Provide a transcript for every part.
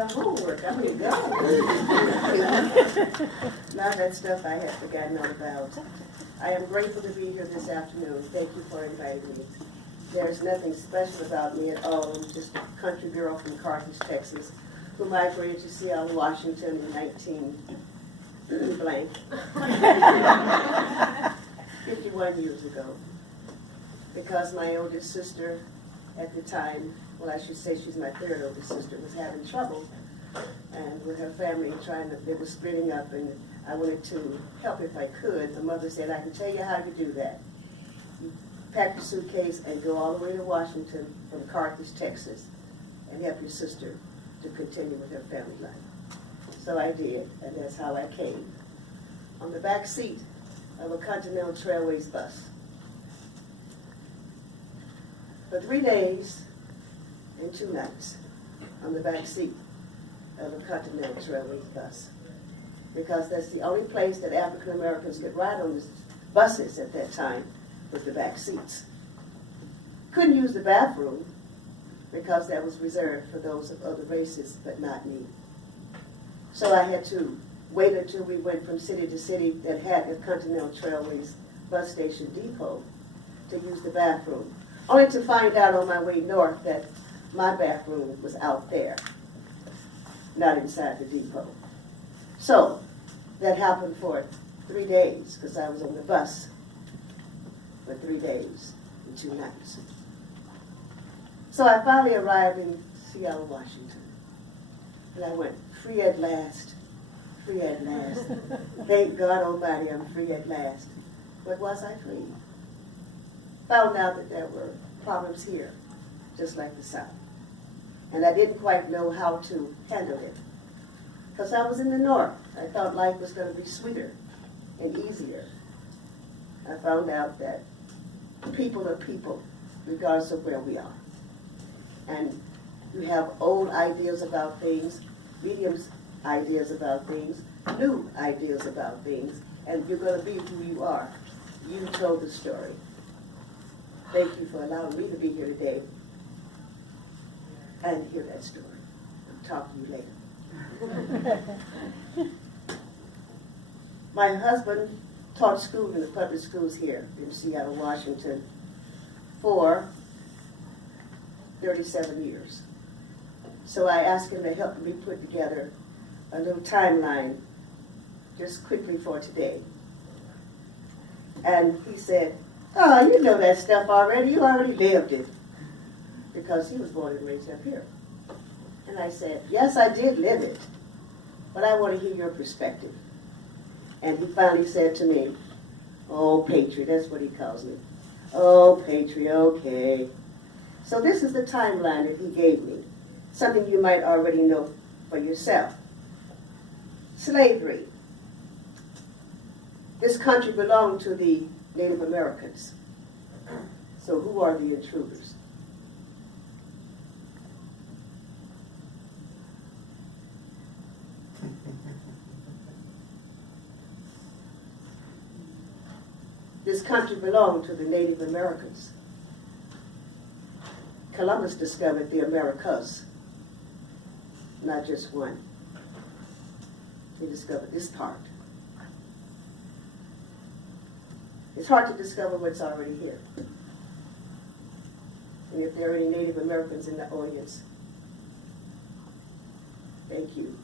her homework. I mean, God. A lot of that stuff I had forgotten all about. I am grateful to be here this afternoon. Thank you for inviting me. There's nothing special about me at all. I'm just a country girl from Carthage, Texas, who migrated to Seattle, Washington in 51 years ago. Because my oldest sister at the time, well, I should say she's my third oldest sister, was having trouble, and with her family they were splitting up, and I wanted to help if I could. The mother said, I can tell you how to do that. You pack your suitcase and go all the way to Washington from Carthage, Texas, and help your sister to continue with her family life. So I did, and that's how I came. On the back seat of a Continental Trailways bus. For 3 days and 2 nights on the back seat of a Continental Trailways bus. Because that's the only place that African Americans could ride on the buses at that time, with the back seats. Couldn't use the bathroom because that was reserved for those of other races, but not me. So I had to wait until we went from city to city that had a Continental Trailways bus station depot to use the bathroom, only to find out on my way north that my bathroom was out there, not inside the depot. So that happened for 3 days, because I was on the bus for 3 days and 2 nights. So I finally arrived in Seattle, Washington. And I went, free at last, free at last. Thank God Almighty, I'm free at last. But was I free? Found out that there were problems here, just like the South. And I didn't quite know how to handle it. Because I was in the North. I thought life was going to be sweeter and easier. I found out that people are people, regardless of where we are. And you have old ideas about things, medium ideas about things, new ideas about things, and you're going to be who you are. You told the story. Thank you for allowing me to be here today and hear that story. I'll talk to you later. My husband taught school in the public schools here in Seattle, Washington for 37 years. So I asked him to help me put together a little timeline just quickly for today. And he said, oh, you know that stuff already. You already lived it. Because he was born and raised up here. And I said, yes, I did live it. But I want to hear your perspective. And he finally said to me, oh, Patriot, that's what he calls me. Oh, Patriot, okay. So this is the timeline that he gave me. Something you might already know for yourself. Slavery. This country belonged to the Native Americans. So who are the intruders? This country belonged to the Native Americans. Columbus discovered the Americas, not just one. He discovered this part. It's hard to discover what's already here. And if there are any Native Americans in the audience, thank you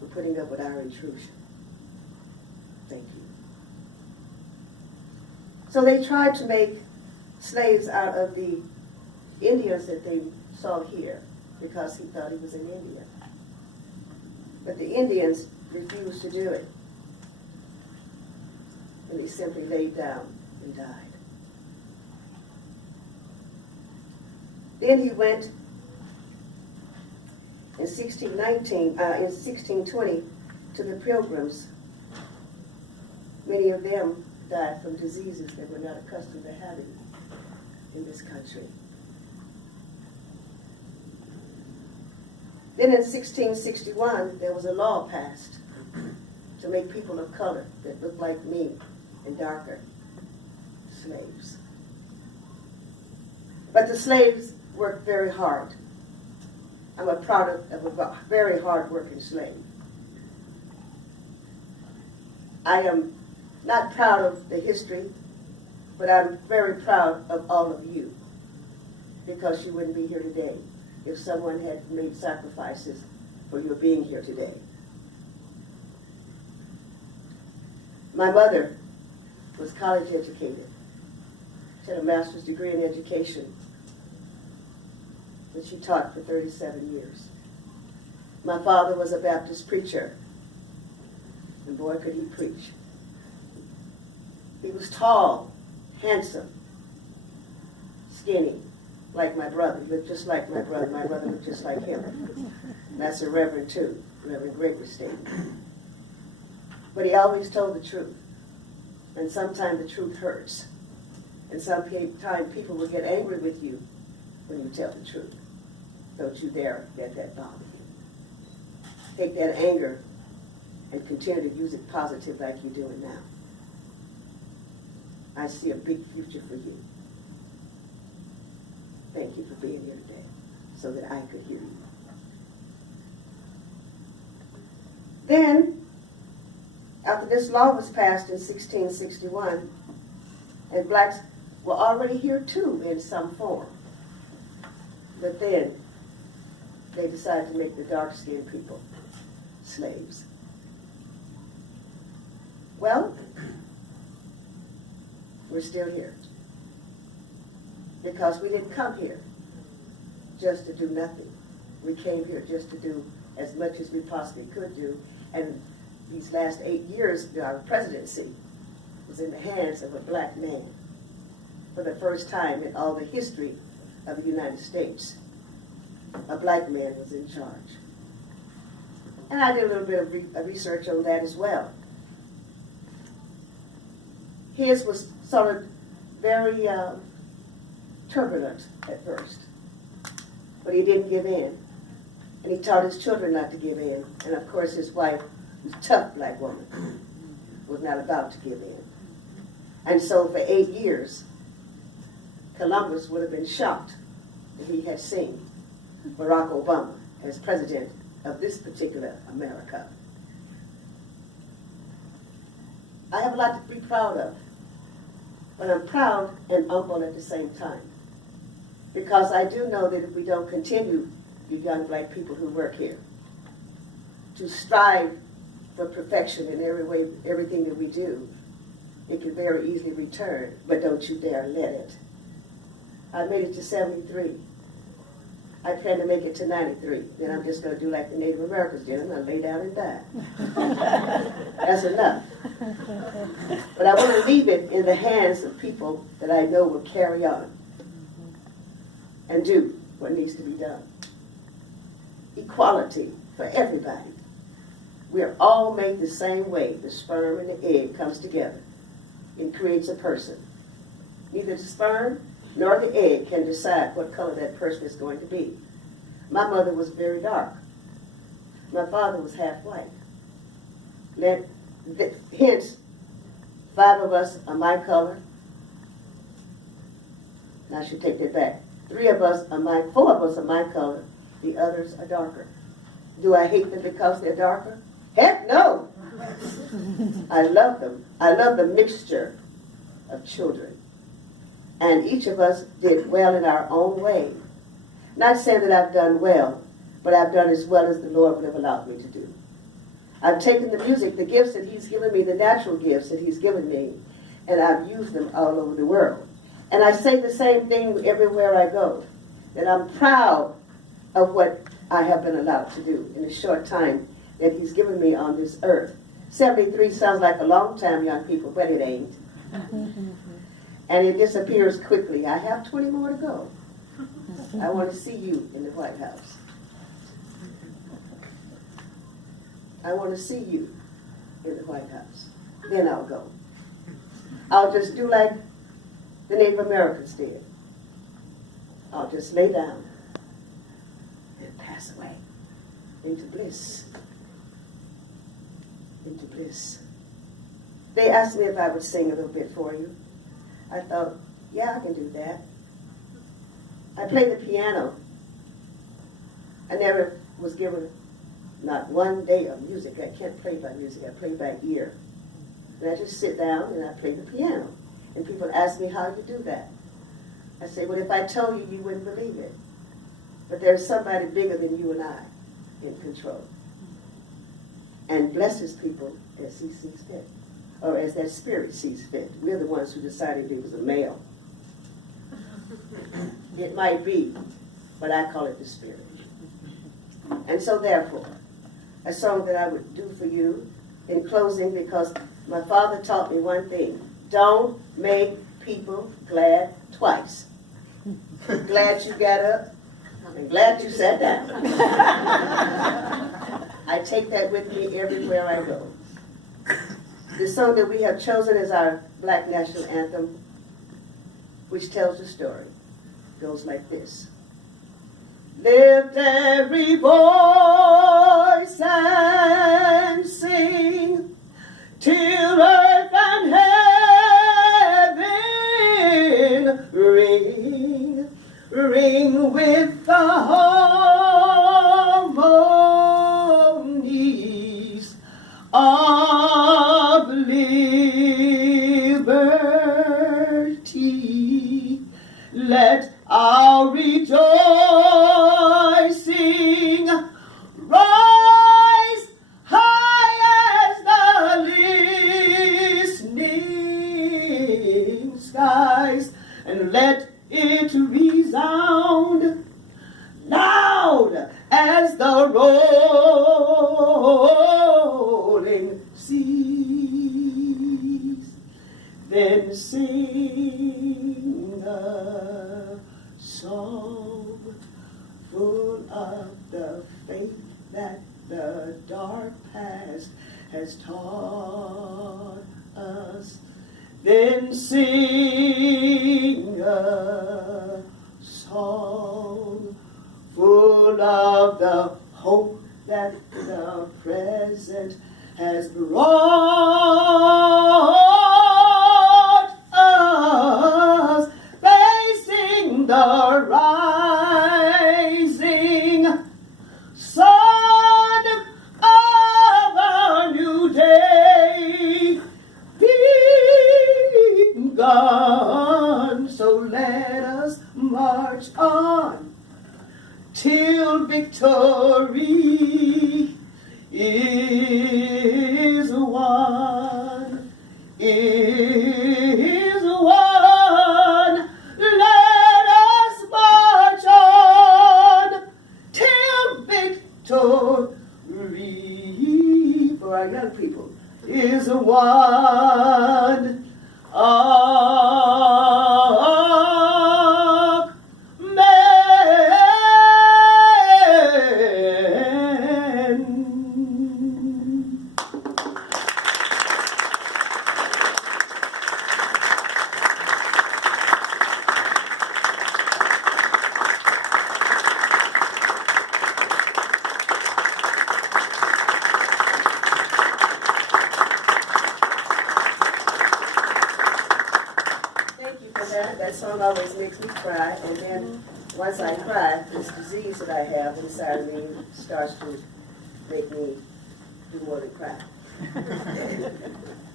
for putting up with our intrusion. Thank you. So they tried to make slaves out of the Indians that they saw here because he thought he was an Indian. But the Indians refused to do it. And he simply laid down and died. Then he went in 1620 to the Pilgrims. Many of them died from diseases they were not accustomed to having in this country. Then in 1661, there was a law passed to make people of color that looked like me and darker slaves. But the slaves worked very hard. I'm a product of a very hard-working slave. I am not proud of the history, but I'm very proud of all of you, because you wouldn't be here today if someone had made sacrifices for your being here today. My mother was college educated. She had a master's degree in education, and she taught for 37 years. My father was a Baptist preacher, and boy, could he preach. He was tall, handsome, skinny, like my brother. He looked just like my brother. My brother looked just like him. And that's a reverend too, Reverend Gregory stated. But he always told the truth. And sometimes the truth hurts. And sometimes people will get angry with you when you tell the truth. Don't you dare let that bother you. Take that anger and continue to use it positive like you're doing now. I see a big future for you. Thank you for being here today so that I could hear you. Then, after this law was passed in 1661, and blacks were already here too in some form, but then they decided to make the dark-skinned people slaves. Well, we're still here because we didn't come here just to do nothing. We came here just to do as much as we possibly could do, and these last 8 years, our presidency was in the hands of a black man for the first time in all the history of the United States. A black man was in charge. And I did a little bit of research on that as well. His was sort of very turbulent at first, but he didn't give in. And he taught his children not to give in. And of course his wife, who's a tough black woman, was not about to give in. And so for 8 years, Columbus would have been shocked if he had seen Barack Obama as president of this particular America. I have a lot to be proud of, but I'm proud and humble at the same time, because I do know that if we don't continue, you young black people who work here, to strive for perfection in every way, everything that we do, it can very easily return, but don't you dare let it. I made it to 73. I plan to make it to 93. Then I'm just going to do like the Native Americans did. I'm going to lay down and die. That's enough. But I want to leave it in the hands of people that I know will carry on and do what needs to be done. Equality for everybody. We are all made the same way. The sperm and the egg comes together and creates a person. Neither the sperm nor the egg can decide what color that person is going to be. My mother was very dark. My father was half white. Hence, 5 of us are my color. And I should take that back. 4 of us are my color. The others are darker. Do I hate them because they're darker? Heck no! I love them. I love the mixture of children. And each of us did well in our own way. Not saying that I've done well, but I've done as well as the Lord would have allowed me to do. I've taken the music, the gifts that He's given me, the natural gifts that He's given me, and I've used them all over the world. And I say the same thing everywhere I go, that I'm proud of what I have been allowed to do in the short time that He's given me on this earth. 73 sounds like a long time, young people, but it ain't. And it disappears quickly. I have 20 more to go. I want to see you in the White House. I want to see you in the White House. Then I'll go. I'll just do like the Native Americans did. I'll just lay down and pass away into bliss. Into bliss. They asked me if I would sing a little bit for you. I thought, yeah, I can do that. I play the piano. I never was given not one day of music. I can't play by music. I play by ear. And I just sit down and I play the piano. And people ask me how you do that. I say, well, if I told you, you wouldn't believe it. But there's somebody bigger than you and I in control. And blesses people as he sees fit, or as that spirit sees fit. We're the ones who decided it was a male. It might be, but I call it the spirit. And so therefore, a song that I would do for you in closing, because my father taught me one thing: don't make people glad twice. Glad you got up, and glad you sat down. I take that with me everywhere I go. The song that we have chosen is our Black National Anthem, which tells the story. It goes like this. Lift every voice and sing till earth and heaven ring, ring with the harmonies of liberty. Let our rejoicing rise high as the listening skies, and let it resound loud as the rolling seas. Then sing a song full of the faith that the dark past has taught us. Then sing a song full of the hope that the present has brought us, facing the rising sun of a new day begun. So let us march on till victory is won, is won. Let us march on till victory for our young people is won. That song always makes me cry, and then once I cry, this disease that I have inside of me starts to make me do more than cry.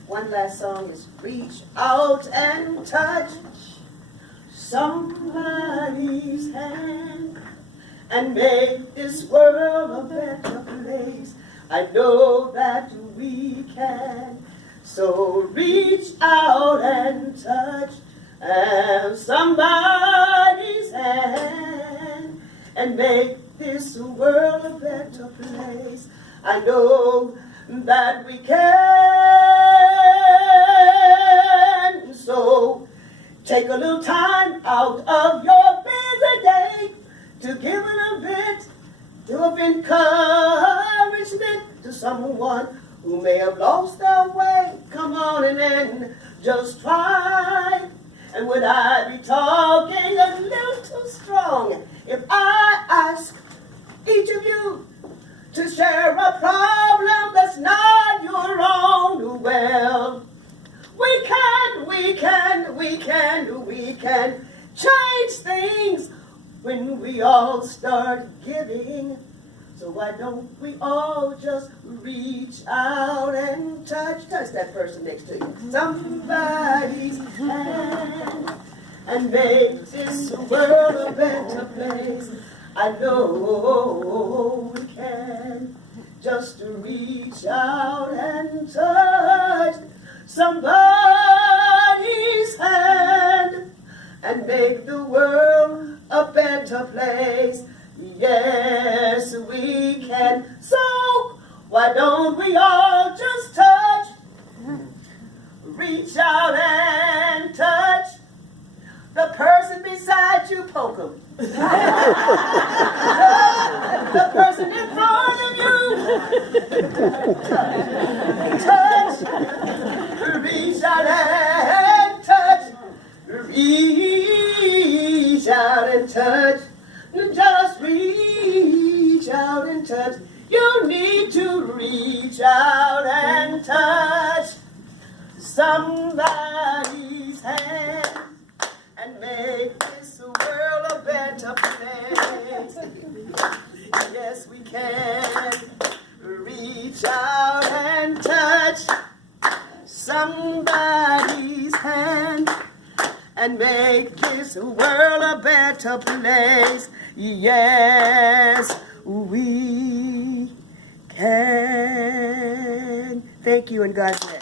One last song is reach out and touch somebody's hand and make this world a better place. I know that we can. So reach out and touch somebody's hand and make this world a better place. I know that we can. So take a little time out of your busy day to give a little bit of encouragement to someone who may have lost their way. Come on and then just try. And would I be talking a little too strong if I ask each of you to share a problem that's not your own? Well, we can change things when we all start giving So why don't we all just reach out and touch that person next to you, somebody's hand, and make this world a better place. I know we can, just to reach out and touch somebody's hand and make the world a better place. Yes, we can. So why don't we all just touch, reach out and touch the person beside you, poke 'em. The person in front of you, touch, reach out and touch, reach out and touch, just reach out and touch. You need to reach out and touch somebody's hand and make this world a better place. Yes, we can reach out and touch somebody's hand and make this world a better place. Yes, we can. Thank you and God bless.